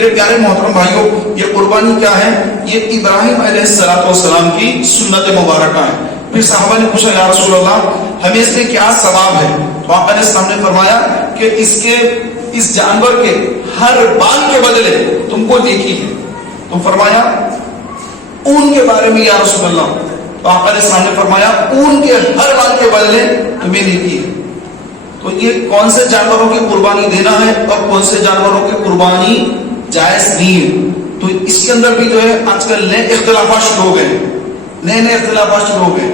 میرے پیارے محترم بھائیوں، یہ قربانی کیا ہے؟ یہ ابراہیم علیہ السلام کی سنت مبارکہ ہے۔ پھر صحابہ نے پوچھا یا رسول اللہ ہمیں اس میں کیا ثواب ہے؟ تو آقا علیہ السلام نے فرمایا کہ اس جانور کے ہر بال کے بدلے تم کو نیکی ہے۔ تو فرمایا اون کے بارے میں یا رسول اللہ؟ تو آقا علیہ السلام نے فرمایا اون کے ہر بال کے بدلے تمہیں نیکی ہے۔ تو یہ کون سے جانوروں کی قربانی دینا ہے اور کون سے جانوروں کی قربانی جائز نہیں ہے؟ تو اس کے اندر بھی جو ہے آج کل نئے اختلافات شروع ہو گئے، نئے اختلافات شروع ہو گئے،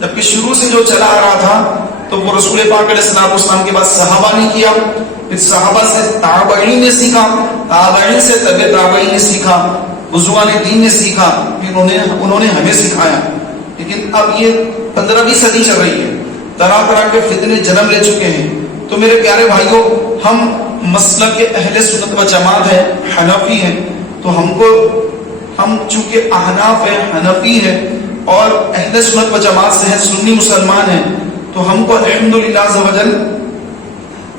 جبکہ شروع سے جو چلا آ رہا تھا تو وہ رسول پاک علیہ السلام کے بعد صحابہ نے کیا، پھر صحابہ سے تابعین نے سیکھا، تابعین سے تبع تابعین نے سیکھا، بزرگان دین نے سیکھا، پھر انہوں نے ہمیں سکھایا۔ لیکن اب یہ 15ویں صدی چل رہی ہے، طرح طرح کے فتنے جنم لے چکے ہیں۔ تو میرے پیارے بھائیوں، ہم مسلک کے اہل سنت و جماعت ہیں، حنفی ہیں، تو ہم چونکہ احناف ہیں، حنفی ہیں اور اہل سنت و جماعت سے ہیں، سنی مسلمان ہیں، تو ہم کو الحمدللہ عز و جل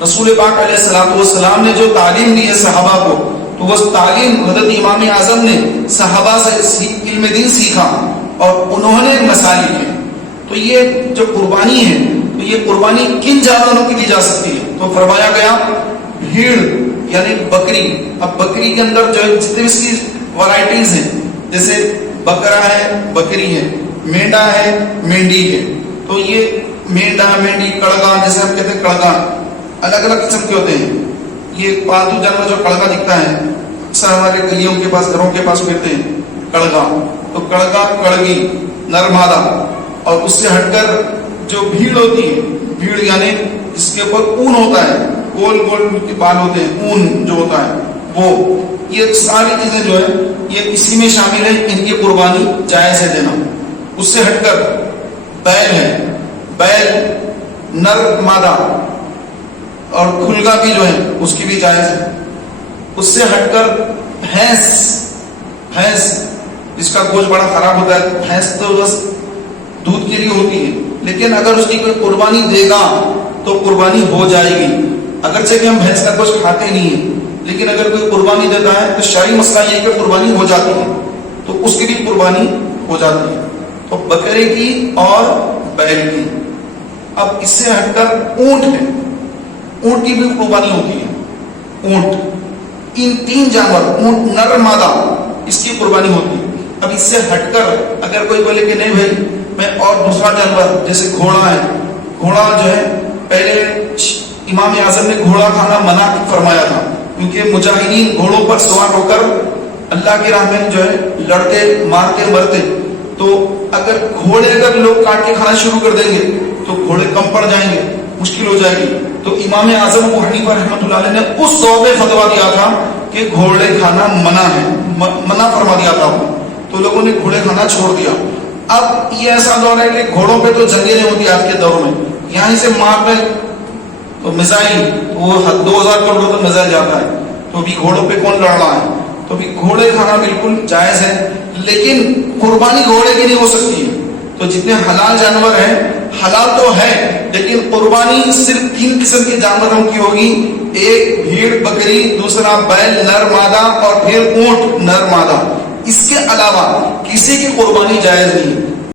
رسول پاک علیہ السلام نے جو تعلیم دی ہے صحابہ کو، تو وہ تعلیم حضرت امام اعظم نے صحابہ سے علم دین سیکھا اور انہوں نے مسائل لکھے۔ تو یہ جو قربانی ہے، تو یہ قربانی کن جانوروں کی دی جا سکتی ہے؟ تو فرمایا گیا بھیڑ یعنی بکری۔ اب بکری کے اندر جو ہے جتنے اس کی ورائٹیز ہیں، جیسے بکرا ہے، بکری ہے، مینڈا ہے، مینڈی ہے، تو یہ مینڈا، مینڈی، کڑگا، جیسے ہم کہتے ہیں کڑگا، الگ الگ قسم کے ہوتے ہیں۔ یہ پالتو جانور جو کڑگا دکھتا ہے اکثر ہمارے گلیوں کے پاس، گھروں کے پاس پھرتے ہیں کڑگا، تو کڑگا، کڑگی، نر مادہ۔ اور اس سے ہٹ کر جو بھیڑ ہوتی ہے، بھیڑ یعنی اس کے اوپر اون ہوتا ہے، گول گول کے بال ہوتے ہیں، اون جو ہوتا ہے وہ، یہ ساری چیزیں جو ہے یہ اسی میں شامل ہے، ان کی قربانی جائز ہے دینا۔ اس سے ہٹ کر بیل ہے، بیل نر مادہ، اور کھلگا بھی جو ہے اس کی بھی جائز ہے۔ اس سے ہٹ کر بھینس جس کا گوشت بڑا خراب ہوتا ہے، بھینس تو بس دودھ کے لیے ہوتی ہے، لیکن اگر اس کی کوئی قربانی دے گا تو قربانی ہو جائے گی۔ اگرچہ کہ ہم بھینس کا گوشت کھاتے نہیں ہیں، لیکن اگر کوئی قربانی دیتا ہے تو شرعی مسئلہ یہ کہ قربانی ہو جاتی ہے، تو اس کی بھی قربانی ہو جاتی ہے۔ تو بکرے کی اور بیل کی۔ اب اس سے ہٹ کر اونٹ ہے، اونٹ کی بھی قربانی ہوتی ہے۔ اونٹ، ان تین جانور، اونٹ نر مادہ، اس کی قربانی ہوتی ہے۔ اب اس سے ہٹ کر اگر کوئی بولے کہ نہیں بھائی میں اور دوسرا جانور جیسے گھوڑا ہے، گھوڑا جو ہے پہلے امام اعظم نے گھوڑا کھانا منع فرمایا تھا، کیونکہ مجاہدین گھوڑوں پر سوار ہو کر اللہ کی راہ میں جو ہے لڑتے، مارتے، مرتے، تو اگر گھوڑے اگر لوگ کاٹ کے کھانا شروع کر دیں گے تو گھوڑے کم پڑ جائیں گے، مشکل ہو جائے گی۔ تو امام اعظم ابو حنیفہ رحمۃ اللہ علیہ نے اس دور میں فتویٰ دیا تھا کہ گھوڑے کھانا منع ہے، منع فرما دیا تھا وہ، تو لوگوں نے گھوڑے کھانا چھوڑ دیا۔ اب یہ ایسا دور ہے کہ گھوڑوں پہ تو جنگیں نہیں ہوتی آج کے دور میں، یہاں سے مار پہ تو میزائل، وہ 2000 کلومیٹر تک میزائل جاتا ہے، تو ابھی گھوڑوں پہ کون لڑ رہا ہے؟ تو ابھی گھوڑے کھانا بالکل جائز ہے، لیکن قربانی گھوڑے کی نہیں ہو سکتی ہے۔ تو جتنے حلال جانور ہیں، حلال تو ہے، لیکن قربانی صرف 3 قسم کے جانوروں کی ہوگی، ایک بھیڑ بکری، دوسرا بیل نر مادہ، اور پھر اونٹ نر مادہ۔ اس کے علاوہ کسی کی قربانی جائز نہیں۔